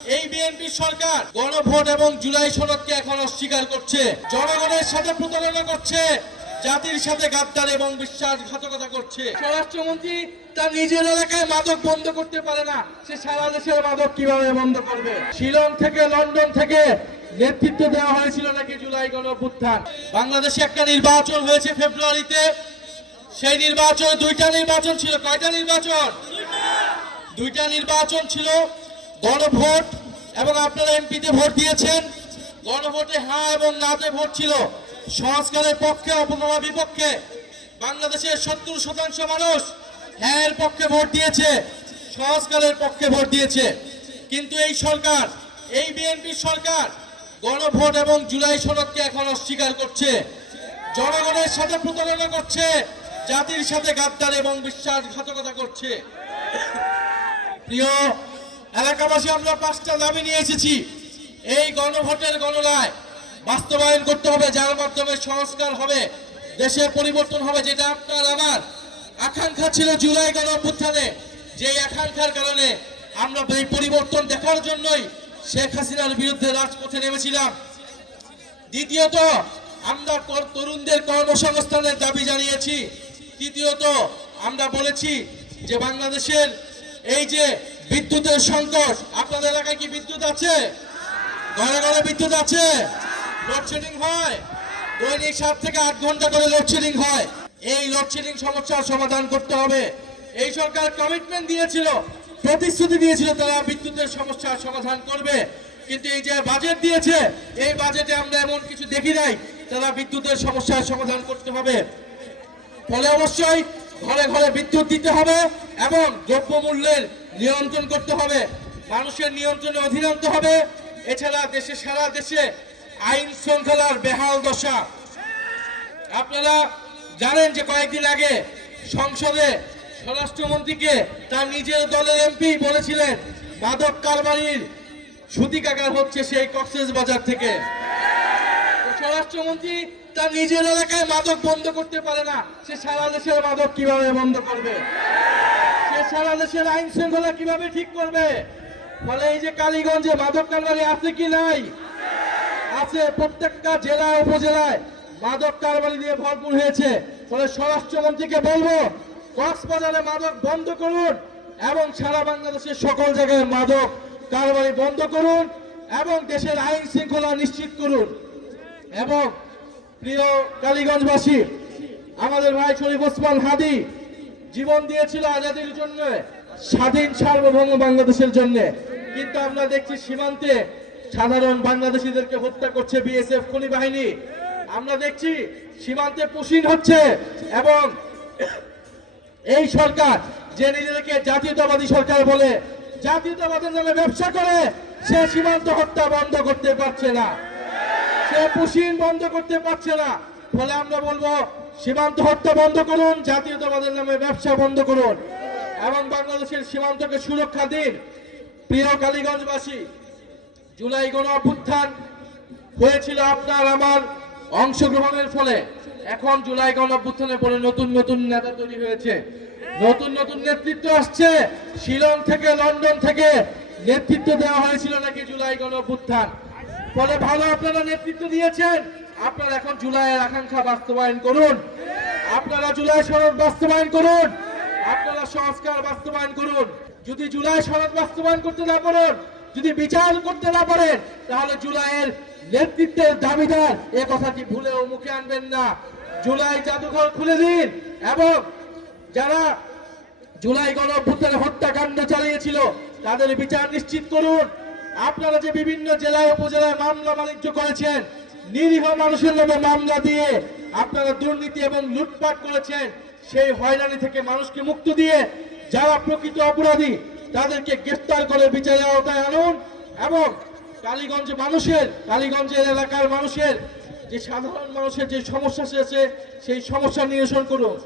এই বিএনপি সরকার গণভোট এবং জুলাই সনদকে এখন অস্বীকার করছে, জনগণের সাথে প্রতারণা করছে, জাতির সাথে গাদ্দার এবং বিশ্বাসঘাতকতা করছে। স্বরাষ্ট্রমন্ত্রী তার নিজের এলাকায় মাদক বন্ধ করতে পারে না, সে সারা দেশের মাদক কিভাবে বন্ধ করবে? শিলং থেকে লন্ডন থেকে নেতৃত্ব দেওয়া হয়েছিল নাকি জুলাই গণঅভ্যুত্থান। বাংলাদেশে একটা নির্বাচন হয়েছে ফেব্রুয়ারিতে, সেই নির্বাচনে দুইটা নির্বাচন ছিল। কয়টা নির্বাচন? দুইটা নির্বাচন ছিল, গণভোট এবং আপনারা এমপিতে ভোট দিয়েছেন। গণভোটে হ্যাঁ এবং নাতে ভোট ছিল, সংস্কারের পক্ষে অথবা বিপক্ষে। বাংলাদেশের 70% মানুষ হ্যাঁ এর পক্ষে ভোট দিয়েছে, সংস্কারের পক্ষে ভোট দিয়েছে। কিন্তু এই সরকার, এই বিএনপি সরকার গণভোট এবং জুলাই সনদকে এখন অস্বীকার করছে, জনগণের সাথে প্রতারণা করছে, জাতির সাথে গাদ্দার এবং বিশ্বাসঘাতকতা করছে। প্রিয় এলাকাবাসী, আমরা 5টা দাবি নিয়ে এসেছি। এই গণভোটের গণরায় বাস্তবায়ন করতে হবে, যার মাধ্যমে সংস্কার হবে, দেশের পরিবর্তন হবে, যেটা আপনার আমার আকাঙ্ক্ষা ছিল জুলাই গণঅভ্যুত্থানে। যে আকাঙ্ক্ষার কারণে আমরা এই পরিবর্তন দেখার জন্যই শেখ হাসিনার বিরুদ্ধে রাজপথে নেমেছিলাম। দ্বিতীয়ত, আমরা তরুণদের কর্মসংস্থানের দাবি জানিয়েছি। তৃতীয়ত, আমরা বলেছি যে বাংলাদেশের এই যে বিদ্যুতের সংকট, আপনাদের এলাকায় কি বিদ্যুৎ আছে? ঘরে ঘরে বিদ্যুৎ আছে? লোডশেডিং হয়, দৈনিক 7 থেকে 8 ঘন্টা করে লোডশেডিং হয়। এই লোডশেডিং সমস্যার সমাধান করতে হবে। এই সরকার কমিটমেন্ট দিয়েছিল, প্রতিশ্রুতি দিয়েছিল তারা বিদ্যুতের সমস্যার সমাধান করবে, কিন্তু এই যে বাজেট দিয়েছে, এই বাজেটে আমরা এমন কিছু দেখি নাই তারা বিদ্যুতের সমস্যার সমাধান করতে হবে। ফলে অবশ্যই ঘরে ঘরে বিদ্যুৎ দিতে হবে এবং দ্রব্যমূল্যের নিয়ন্ত্রণ করতে হবে, মানুষের নিয়ন্ত্রণে অধীন আনতে হবে। এছাড়া সারা দেশে আইন শৃঙ্খলার বেহাল দশা। আপনারা জানেন যে কয়েকদিন আগে সংসদে স্বরাষ্ট্রমন্ত্রীকে তার নিজের দলের এমপি বলেছিলেন মাদক কারবারির সূতিকাগার হচ্ছে সেই কক্সবাজার থেকে। স্বরাষ্ট্রমন্ত্রী তার নিজের এলাকায় মাদক বন্ধ করতে পারে না, সে সারা দেশের মাদক কিভাবে বন্ধ করবে? সে সারা দেশের আইন শৃঙ্খলা কিভাবে ঠিক করবে? ফলে এই যে কালীগঞ্জে মাদক কারবারি আছে কি নাই? আছে, প্রত্যেকটা জেলা উপজেলায় মাদক কারবারি দিয়ে ভরপুর হয়েছে। ফলে স্বরাষ্ট্রমন্ত্রীকে বলবো কক্সবাজারে মাদক বন্ধ করুন এবং সারা বাংলাদেশের সকল জায়গায় মাদক কারবারি বন্ধ করুন এবং দেশের আইন শৃঙ্খলা নিশ্চিত করুন। এবং প্রিয় কালীগঞ্জবাসী, আমাদের ভাই শরীফ ওসমান হাদি জীবন দিয়েছিল আজাদির জন্য, স্বাধীন সার্বভৌম বাংলাদেশের জন্য। কিন্তু আমরা দেখছি সীমান্তে সাধারণ বাংলাদেশিদেরকে হত্যা করছে বিএসএফ খনি বাহিনী। আমরা দেখছি সীমান্তে পুশিং হচ্ছে এবং এই সরকার যে নিজেদেরকে জাতীয়তাবাদী সরকার বলে, জাতীয়তাবাদের নামে ব্যবসা করে, সে সীমান্ত হত্যা বন্ধ করতে পারছে না, সে পুশিং বন্ধ করতে পারছে না। ফলে আমরা বলবো সীমান্ত হত্যা বন্ধ করুন, জাতীয়তাবাদের নামে ব্যবসা বন্ধ করুন এবং বাংলাদেশের সীমান্তকে সুরক্ষা দিন। প্রিয় কালীগঞ্জবাসী, জুলাই গণঅভ্যুত্থান হয়েছিল আপনার আমার অংশগ্রহণের ফলে। এখন জুলাই গণঅভ্যুত্থানের পরে নতুন নতুন নেতা তৈরি হয়েছে, নতুন নতুন নেতৃত্ব আসছে। শিলং থেকে লন্ডন থেকে নেতৃত্ব দেওয়া হয়েছিল নাকি জুলাই গণঅভ্যুত্থান। ফলে ভালো আপনারা নেতৃত্ব দিয়েছেন, আপনারা এখন জুলাইয়ের আকাঙ্ক্ষা বাস্তবায়ন করুন, আপনারা জুলাই সনদ বাস্তবায়ন করুন, আপনারা সংস্কার বাস্তবায়ন করুন। যদি জুলাই সনদ বাস্তবায়ন করতে না পারেন, যদি বিচার করতে না পারেন, তাহলে জুলাইয়ের নেতৃত্বের দাবিদার এ কথাটি ভুলেও মুখে আনবেন না। জুলাই জাদুঘর খুলে দিন এবং যারা জুলাই গণঅভ্যুত্থানে হত্যাকাণ্ড চালিয়েছিল তাদের বিচার নিশ্চিত করুন। আপনারা যে বিভিন্ন জেলায় উপজেলায় মামলা বাণিজ্য করেছেন, নিরীহ মানুষের নামে মামলা দিয়ে আপনারা দুর্নীতি এবং লুটপাট করেছেন, সেই হয়রানি থেকে মানুষকে মুক্ত দিয়ে যারা প্রকৃত অপরাধী তাদেরকে গ্রেফতার করে বিচারের আওতায় আনুন এবং কালীগঞ্জের এলাকার মানুষের যে সাধারণ মানুষের যে সমস্যা আছে সেই সমস্যা নিরসন করুন।